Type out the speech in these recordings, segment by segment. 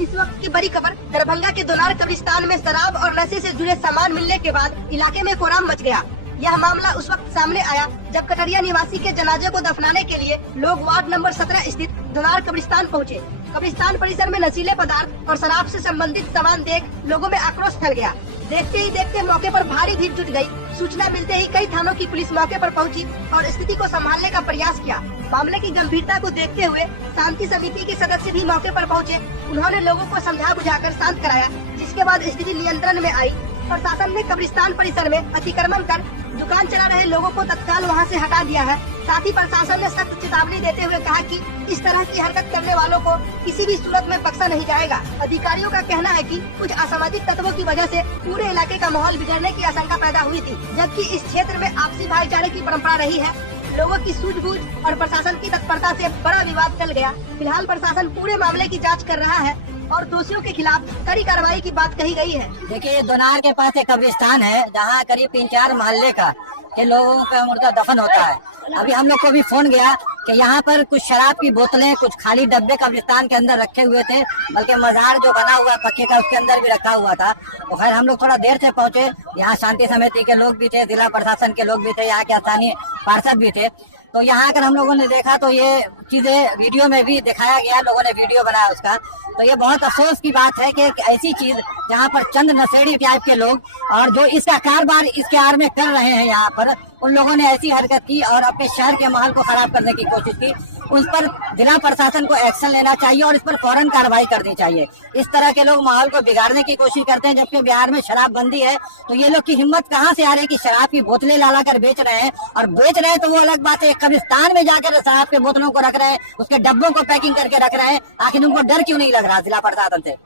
इस वक्त की बड़ी खबर दरभंगा के दोनार कब्रिस्तान में शराब और नशे से जुड़े सामान मिलने के बाद इलाके में कोहराम मच गया। यह मामला उस वक्त सामने आया जब कटरिया निवासी के जनाजे को दफनाने के लिए लोग वार्ड नंबर 17 स्थित दोनार कब्रिस्तान पहुंचे। कब्रिस्तान परिसर में नशीले पदार्थ और शराब से संबंधित सामान देख लोगों में आक्रोश फैल गया। देखते ही देखते मौके पर भारी भीड़ जुट गई। सूचना मिलते ही कई थानों की पुलिस मौके पर पहुंची और स्थिति को संभालने का प्रयास किया। मामले की गंभीरता को देखते हुए शांति समिति के सदस्य भी मौके पर पहुंचे। उन्होंने लोगों को समझा बुझाकर शांत कराया, जिसके बाद स्थिति नियंत्रण में आई। प्रशासन ने कब्रिस्तान परिसर में अतिक्रमण कर दुकान चला रहे लोगों को तत्काल वहां से हटा दिया है। साथ ही प्रशासन ने सख्त चेतावनी देते हुए कहा कि इस तरह की हरकत करने वालों को किसी भी सूरत में बख्शा नहीं जाएगा। अधिकारियों का कहना है कि कुछ असामाजिक तत्वों की वजह से पूरे इलाके का माहौल बिगड़ने की आशंका पैदा हुई थी, जबकि इस क्षेत्र में आपसी भाईचारे की परंपरा रही है। लोगों की सूझबूझ और प्रशासन की तत्परता से बड़ा विवाद टल गया। फिलहाल प्रशासन पूरे मामले की जाँच कर रहा है और दोषियों के खिलाफ कड़ी कार्रवाई की बात कही गई है। देखिए, दोनार के पास एक कब्रिस्तान है जहाँ करीब 3-4 मोहल्ले का के लोगों का मुर्दा दफन होता है। अभी हम लोग को भी फोन गया कि यहाँ पर कुछ शराब की बोतलें, कुछ खाली डब्बे कब्रिस्तान के अंदर रखे हुए थे, बल्कि मजार जो बना हुआ पक्के का उसके अंदर भी रखा हुआ था। तो खैर हम लोग थोड़ा देर से पहुंचे। यहाँ शांति समिति के लोग भी थे, जिला प्रशासन के लोग भी थे, यहाँ के स्थानीय पार्षद भी थे। तो यहाँ आकर हम लोगों ने देखा तो ये चीजें वीडियो में भी दिखाया गया, लोगों ने वीडियो बनाया उसका। तो ये बहुत अफसोस की बात है कि ऐसी चीज जहाँ पर चंद नशेड़ी टाइप के लोग और जो इसका कारोबार इसके आड़ में कर रहे हैं, यहाँ पर उन लोगों ने ऐसी हरकत की और अपने शहर के माहौल को खराब करने की कोशिश की। उस पर जिला प्रशासन को एक्शन लेना चाहिए और इस पर फौरन कार्रवाई करनी चाहिए। इस तरह के लोग माहौल को बिगाड़ने की कोशिश करते हैं, जबकि बिहार में शराबबंदी है। तो ये लोग की हिम्मत कहाँ से आ रही है कि शराब की बोतलें ला कर बेच रहे हैं, और बेच रहे हैं तो वो अलग बात है। कब्रिस्तान में जाकर शराब के बोतलों को रख रहे हैं, उसके डब्बों को पैकिंग करके रख रहे हैं। आखिर उनको डर क्यों नहीं लग रहा जिला प्रशासन से?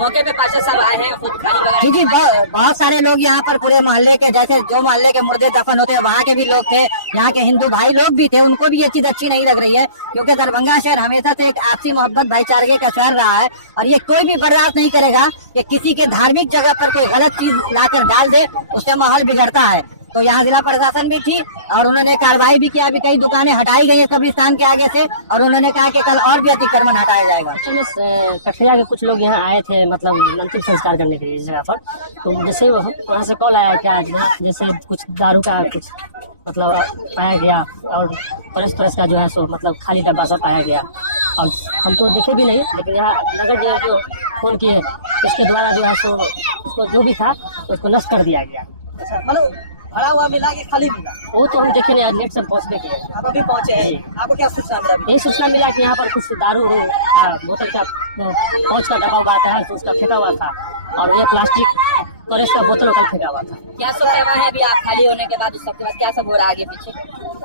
मौके पे पार्षद साहब आए हैं, जी, बहुत सारे लोग यहाँ पर पूरे मोहल्ले के, जैसे जो मोहल्ले के मुर्दे दफन होते हैं वहाँ के भी लोग थे, यहाँ के हिंदू भाई लोग भी थे। उनको भी ये चीज अच्छी नहीं लग रही है, क्योंकि दरभंगा शहर हमेशा से एक आपसी मोहब्बत भाईचारे का शहर रहा है और ये कोई भी बर्दाश्त नहीं करेगा कि किसी के धार्मिक जगह पर कोई गलत चीज लाकर डाल दे, उससे माहौल बिगड़ता है। तो यहाँ जिला प्रशासन भी थी और उन्होंने कार्रवाई भी किया। अभी कई दुकानें हटाई गई है कब्रिस्तान के आगे से और उन्होंने कहा कि कल और भी अतिक्रमण हटाया जाएगा। कटरिया के कुछ लोग यहाँ आए थे, मतलब अंतिम संस्कार करने के लिए इस जगह पर। तो जैसे ही वहाँ से कॉल आया क्या, जैसे कुछ दारू का कुछ मतलब पाया गया और परस का जो है सो मतलब खाली डब्बा सा पाया गया। और हम तो देखे भी नहीं, लेकिन यहाँ नगर जो फोन किए इसके द्वारा जो है सो उसको जो भी था उसको नष्ट कर दिया गया। मतलब भरा हुआ मिला कि खाली मिला? वो तो हम देखे नहीं, लेट से पहुँचने के आप अभी पहुँचे हैं। आपको क्या सूचना मिला? यही सूचना मिला कि यहाँ पर कुछ दारू बोतल का पहुँच का डब्बा हुआ था, तो उसका फेंका हुआ था और ये प्लास्टिक और इसका बोतल का फेंका हुआ था। क्या सब है अभी आप खाली होने के बाद, उस सबके बाद क्या सब हो रहा है आगे पीछे?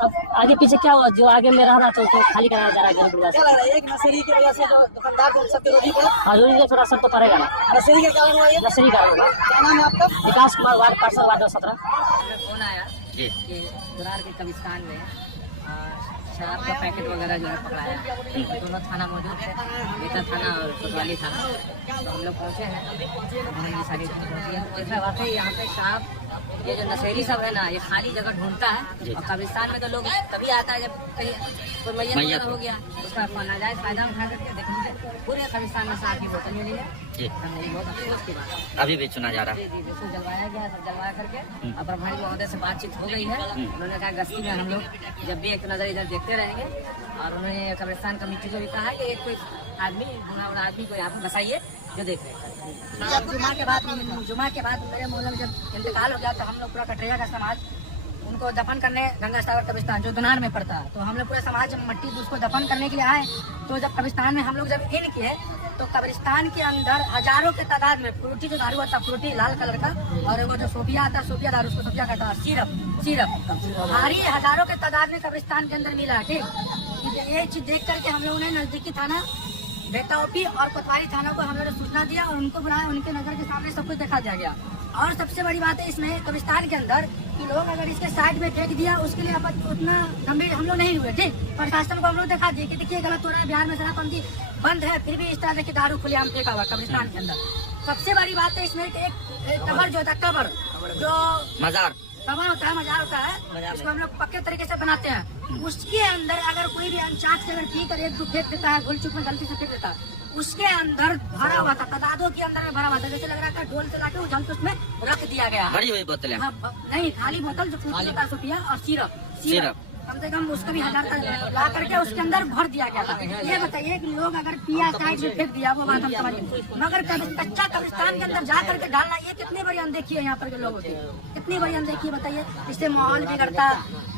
अब आगे पीछे क्या हुआ, जो आगे में रह रहा था उसको खाली कराया जा रहा है। क्या लग रहा है एक नशेड़ी की वजह से जो दुकानदार को सबके रोटी को रोटी थोड़ा सब तो पड़ेगा ना, नशेड़ी का कारण हुआ? ये नशेड़ी कारण होगा। क्या नाम है आपका? विकास कुमार, वार्ड पार्षद, वार्ड 17। फोन आया कि दोनार के कब्रिस्तान में शराब का पैकेट वगैरह जो है पकड़ाया है। दोनों थाना मौजूद थे, बेटा थाना और कोतवाली थाना। तो हम लोग पहुँचे हैं, हमने ये सारी जैसा वाकई यहाँ पे शराब, ये जो नशेड़ी सब है ना, ये खाली जगह ढूंढता है। और कब्रिस्तान में तो लोग तभी आता है जब कहीं कोई मैयत हो गया, उसका नाजायज फायदा उठा करके देखने पूरे कब्रिस्तान में शराब की बोतल मिली है। बहुत अफसोस की बात है। अभी भी चुना जा रहा है, बिल्कुल जलवाया गया, सब जलवाया करके अब प्रभारी महोदय से बातचीत हो गई है। उन्होंने कहा गश्ती में हम लोग जब भी एक नजर इधर देखते रहेंगे। और उन्होंने कब्रिस्तान कमेटी को भी कहा कि एक कोई आदमी, बुरा आदमी को यहाँ पर बसाइए जो देख रहे हैं। जुमा के बाद मेरे मोहल्ले में जब इंतकाल हो गया तो हम लोग पूरा कटरिया का समाज उनको दफन करने गंगा सागर कब्रिस्तान जो दोनार में पड़ता है, तो हम लोग पूरे समाज जब मट्टी उसको दफन करने के लिए आए, तो जब कब्रिस्तान में हम लोग जब इन किए तो कब्रिस्तान के अंदर हजारों के तादाद में फ्रूटी जो दारू आता, फ्रूटी लाल कलर का, और वो जो सोफिया आता है, सोफिया दारू, उसको सोफिया कहता है, सिरप भारी हजारों के तादाद में कब्रिस्तान के अंदर मिला है। ठीक, ये चीज देख करके हम लोगों ने नजदीकी थाना बेटा ओपी और कोतवाली थाना को हम लोगों ने सूचना दिया और उनको बुलाया, उनके नजर के सामने सब कुछ देखा गया। और सबसे बड़ी बात है इसमें कब्रिस्तान के अंदर कि लोग अगर इसके साइड में फेंक दिया उसके लिए उतना गंभीर हम लोग नहीं हुए। ठीक, प्रशासन को हम लोग दिखा दिए कि देखिए गलत हो रहा है, बिहार में शराबबंदी बंद है, फिर भी इस तरह की दारू खुलेआम फेंका हुआ कब्रिस्तान के अंदर। सबसे बड़ी बात है इसमें एक कबर जो होता है, कबर जो मजार कबर होता है, मजार होता है, उसको हम लोग पक्के तरीके से बनाते हैं। उसके अंदर अगर कोई भी अनचाक से अगर पी कर एक दो फेंक देता है, भूल चूक में गलती से फेंक देता है, उसके अंदर भरा हुआ था, तादादों के अंदर में भरा हुआ था, जैसे लग रहा था ढोल चला के उछल के उसमें रख दिया गया। भरी हुई बोतलें? हाँ, नहीं खाली बोतल जो 50 रुपया और सिरप कम से कम उसको भी 1000 का ला करके उसके अंदर भर दिया गया था। ये बताइए कि लोग अगर पिया साइड में फेंक दिया वो बात हम समझ गए, मगर कच्चा कब्रिस्तान के अंदर जा करके डालना ये कितनी बड़ी अनदेखी है यहाँ पर के लोगों की, कितनी बड़ी अनदेखी बताइए। इससे माहौल बिगड़ता,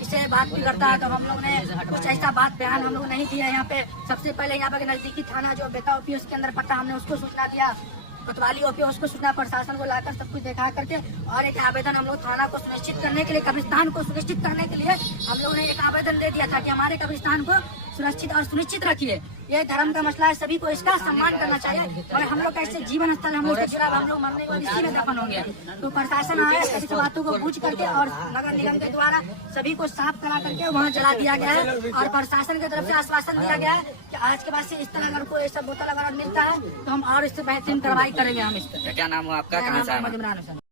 इससे बात बिगड़ता। तो हम लोग ने कुछ ऐसा बात बयान हम लोग नहीं दिया। यहाँ पे सबसे पहले यहाँ पे नजदीकी थाना जो बेता ओपी उसके अंदर पट्टा, हमने उसको सूचना दिया, कोतवाली ओपी उसको सूचना, प्रशासन को लाकर सब कुछ देखा करके और एक आवेदन हम लोग थाना को सुनिश्चित करने के लिए, कब्रिस्तान को सुनिश्चित करने के लिए हम लोगों ने एक आवेदन दे दिया था कि हमारे कब्रिस्तान को सुरक्षित और सुनिश्चित रखिए। ये धर्म का मसला है, सभी को इसका सम्मान करना चाहिए। और हम लोग कैसे जीवन स्थल हम लोग से जुड़ा, हम लोग मरने के बाद इसी में दफन होंगे। तो प्रशासन आए, इस बातों को पूछ करके और नगर निगम के द्वारा सभी को साफ करा करके वहाँ जला दिया गया है। और प्रशासन की तरफ से आश्वासन दिया गया है कि आज के बाद से इस तरह अगर कोई ऐसा बोतल अगर मिलता है तो हम और इससे बेहतरीन कार्रवाई करेंगे। हम इस पर। क्या नाम हो आपका, कहाँ से आए? इमरान हुसैन।